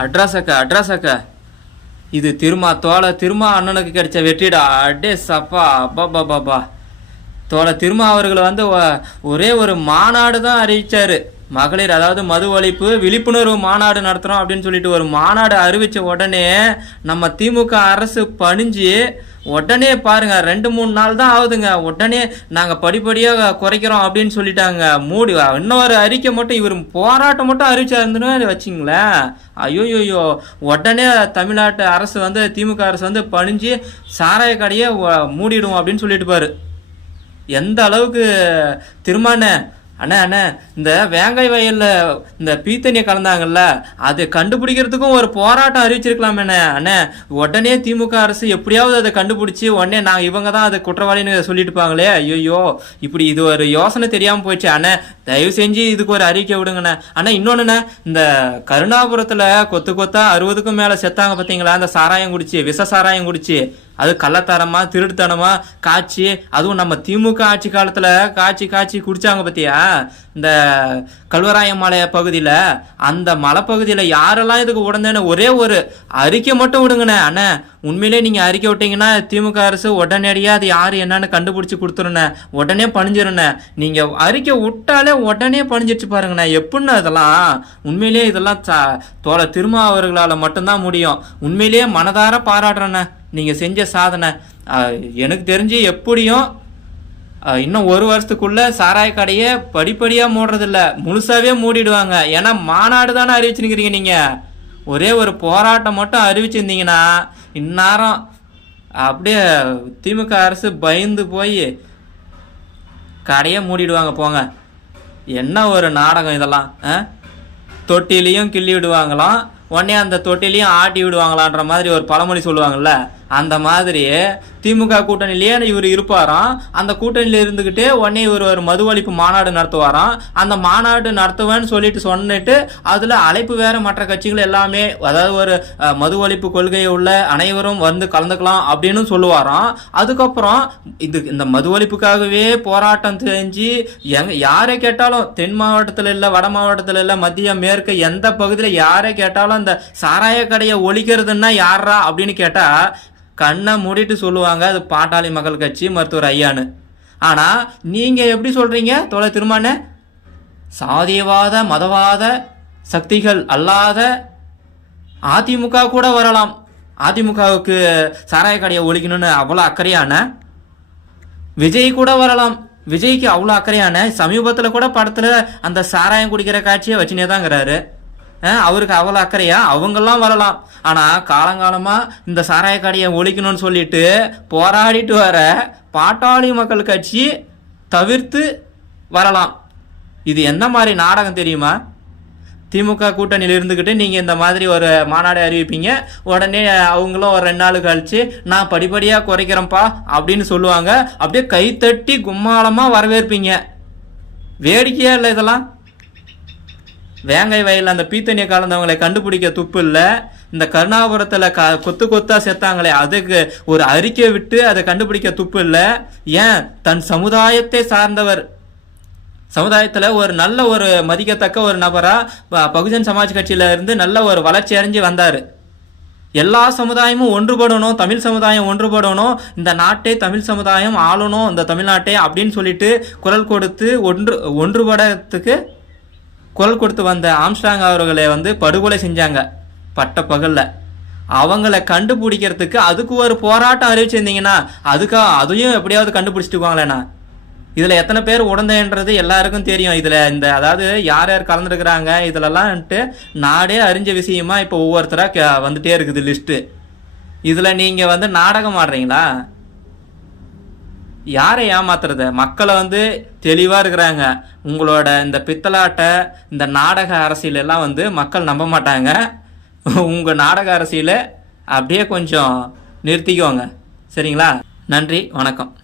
Address அக்கா address அக்கா. இது திருமா தோலை திருமா அண்ணனுக்கு கிடைச்ச வெற்றிடா. அடே சப்பா அப்பா பாபா தோலை திருமா அவர்களை வந்து ஒரே ஒரு மாநாடு தான் அறிவிச்சாரு. மகளிர் அதாவது மது ஒழிப்பு விழிப்புணர்வு மாநாடு நடத்துகிறோம் அப்படின்னு சொல்லிட்டு ஒரு மாநாடு அறிவித்த உடனே நம்ம திமுக அரசு பணிஞ்சு உடனே பாருங்க ரெண்டு மூணு நாள் தான் ஆகுதுங்க. உடனே நாங்கள் படிப்படியாக குறைக்கிறோம் அப்படின்னு சொல்லிட்டாங்க. மூடி இன்னொரு அறிக்கை மட்டும் இவர் போராட்டம் மட்டும் அறிவிச்சாருந்துன்னு வச்சிங்களேன். ஐயோயோயோ. உடனே தமிழ்நாட்டு அரசு வந்து திமுக அரசு வந்து பணிஞ்சு சாராய கடையை மூடிடுவோம் அப்படின்னு சொல்லிட்டு பாரு. எந்த அளவுக்கு திருமான அண்ணா அண்ணா இந்த வேங்காய் வயலில் இந்த பீத்தண்ணியை கலந்தாங்கல்ல அதை கண்டுபிடிக்கிறதுக்கும் ஒரு போராட்டம் அறிவிச்சிருக்கலாமேண்ணே. அண்ணே உடனே திமுக அரசு எப்படியாவது அதை கண்டுபிடிச்சி உடனே நாங்கள் இவங்க தான் அதை குற்றவாளின்னு சொல்லிட்டு இருப்பாங்களே. ஐயோ இப்படி இது ஒரு யோசனை தெரியாமல் போயிடுச்சு. அண்ணே தயவு செஞ்சு இதுக்கு ஒரு அறிக்கை விடுங்கண்ணே. அண்ணா இன்னொன்றுண்ணே இந்த கருணாபுரத்தில் கொத்து கொத்தா அறுபதுக்கும் மேலே செத்தாங்க பார்த்தீங்களா அந்த சாராயம் குடிச்சு விஷ சாராயம் குடிச்சு. அது கள்ளத்தனமா திருட்டுத்தனமா காய்ச்சி அதுவும் நம்ம திமுக ஆட்சி காலத்துல காய்ச்சி காய்ச்சி குடிச்சாங்க பத்தியா? இந்த கல்வராய மலை பகுதியில் அந்த மலைப்பகுதியில் யாரெல்லாம் இதுக்கு உடனே ஒரே ஒரு அறிக்கை மட்டும் விடுங்கண்ணே. அண்ணே உண்மையிலே நீங்கள் அறிக்கை விட்டீங்கன்னா திமுக அரசு உடனடியாக அது யார் என்னன்னு கண்டுபிடிச்சி கொடுத்துருண்ணே உடனே பணிஞ்சிருண்ணே நீங்கள் அறிக்கை விட்டாலே உடனே பணிஞ்சிருச்சு பாருங்கண்ணே. எப்படின்னு இதெல்லாம்? உண்மையிலேயே இதெல்லாம் தோலை திருமாவர்களால் அவர்களால் மட்டும்தான் முடியும். உண்மையிலேயே மனதார பாராட்டுறேண்ணே. நீங்கள் செஞ்ச சாதனை எனக்கு தெரிஞ்சு எப்படியும் இன்னும் ஒரு வருஷத்துக்குள்ளே சாராய கடையை படிப்படியாக மூடுறதில்ல. முழுசாவே மூடிடுவாங்க. ஏன்னா மாநாடு தானே அறிவிச்சுருக்கிறீங்க நீங்கள் ஒரே ஒரு போராட்டம் மட்டும் அறிவிச்சிருந்தீங்கன்னா இந்நேரம் அப்படியே திமுக அரசு பயந்து போய் கடையை மூடிடுவாங்க. போங்க. என்ன ஒரு நாடகம் இதெல்லாம் ஆ? தொட்டிலையும் கிள்ளி விடுவாங்களாம். உடனே அந்த தொட்டிலையும் ஆட்டி விடுவாங்களான்ற மாதிரி ஒரு பழமொழி சொல்லுவாங்கள்ல அந்த மாதிரி திமுக கூட்டணியிலேயே இவர் இருப்பாராம். அந்த கூட்டணியில் இருந்துக்கிட்டே உடனே இவர் ஒரு மது ஒழிப்பு மாநாடு நடத்துவாராம். அந்த மாநாடு நடத்துவேன்னு சொல்லிட்டு சொன்னிட்டு அதில் அழைப்பு வேற மற்ற கட்சிகள் எல்லாமே அதாவது ஒரு மது ஒழிப்பு கொள்கை உள்ள அனைவரும் வந்து கலந்துக்கலாம் அப்படின்னு சொல்லுவாராம். அதுக்கப்புறம் இது இந்த மது ஒழிப்புக்காகவே போராட்டம் செஞ்சு எங்க யாரை கேட்டாலும் தென் மாவட்டத்தில் இல்லை வட மாவட்டத்தில் இல்லை மத்திய மேற்கு எந்த பகுதியில் யாரை கேட்டாலும் இந்த சாராய கடையை ஒழிக்கிறதுன்னா யாரா அப்படின்னு கேட்டால் கண்ணை மூடிட்டு சொல்லுவாங்க அது பாட்டாளி மக்கள் கட்சி மருத்துவர் ஐயான்னு. ஆனால் நீங்கள் எப்படி சொல்கிறீங்க தோழ திருமான சாதியவாத மதவாத சக்திகள் அல்லாத அதிமுக கூட வரலாம். அதிமுகவுக்கு சாராய கடையை ஒழிக்கணும்னு அவ்வளோ அக்கறையான விஜய் கூட வரலாம். விஜய்க்கு அவ்வளோ அக்கறையான சமீபத்தில் கூட படத்தில் அந்த சாராயம் குடிக்கிற காட்சியை வச்சுனே தாங்கிறாரு அவருக்கு அவ்வளோ அக்கறையா? அவங்கெல்லாம் வரலாம். ஆனால் காலங்காலமாக இந்த சாராய கடையை ஒழிக்கணும்னு சொல்லிட்டு போராடிட்டு வர பாட்டாளி மக்கள் கட்சி தவிர்த்து வரலாம். இது என்ன மாதிரி நாடகம் தெரியுமா? திமுக கூட்டணியில் இருந்துக்கிட்டு நீங்கள் இந்த மாதிரி ஒரு மாநாடு அறிவிப்பீங்க. உடனே அவங்களும் ஒரு ரெண்டு நாள் கழிச்சு நான் படிப்படியாக குறைக்கிறேன்ப்பா அப்படின்னு சொல்லுவாங்க. அப்படியே கைத்தட்டி கும்மாளமாக வரவேற்பீங்க. வேடிக்கையாக இல்லை இதெல்லாம்? வேங்கை வயலில் அந்த பீத்தனியை கலந்தவங்களை கண்டுபிடிக்க துப்பு இல்லை. இந்த கருணாபுரத்தில் க கொத்து கொத்தா செத்தாங்களே அதுக்கு ஒரு அறிக்கை விட்டு அதை கண்டுபிடிக்க துப்பு இல்லை. ஏன்? தன் சமுதாயத்தை சார்ந்தவர். சமுதாயத்தில் ஒரு நல்ல ஒரு மதிக்கத்தக்க ஒரு நபராக பகுஜன் சமாஜ் கட்சியில இருந்து நல்ல ஒரு வளர்ச்சி அடைஞ்சு வந்தார். எல்லா சமுதாயமும் ஒன்றுபடணும் தமிழ் சமுதாயம் ஒன்றுபடணும் இந்த நாட்டை தமிழ் சமுதாயம் ஆளணும் இந்த தமிழ்நாட்டை அப்படின்னு சொல்லிட்டு குரல் கொடுத்து ஒன்று ஒன்றுபடத்துக்கு குரல் கொடுத்து வந்த ஆம்ஸ்டாங் அவர்களை வந்து படுகொலை செஞ்சாங்க. பட்ட பகலில். அவங்கள கண்டுபிடிக்கிறதுக்கு அதுக்கு ஒரு போராட்டம் அறிவிச்சிருந்தீங்கன்னா அதுக்காக அதையும் எப்படியாவது கண்டுபிடிச்சிட்டுக்குவாங்களேண்ணா இதில் எத்தனை பேர் உடந்தேன்றது எல்லாருக்கும் தெரியும். இதில் இந்த அதாவது யார் யார் கலந்துருக்குறாங்க இதிலலாம்ட்டு நாடே அறிஞ்ச விஷயமா இப்போ ஒவ்வொருத்தராக வந்துட்டே இருக்குது லிஸ்ட்டு இதில் நீங்கள் வந்து நாடகம் ஆடுறீங்களா? யாரை ஏமாத்துறது? மக்களை வந்து தெளிவாக இருக்கிறாங்க. உங்களோட இந்த பித்தலாட்ட இந்த நாடக அரசியல் எல்லாம் வந்து மக்கள் நம்ப மாட்டாங்க. உங்கள் நாடக அரசியலை அப்படியே கொஞ்சம் நிறுத்திக்கோங்க. சரிங்களா? நன்றி வணக்கம்.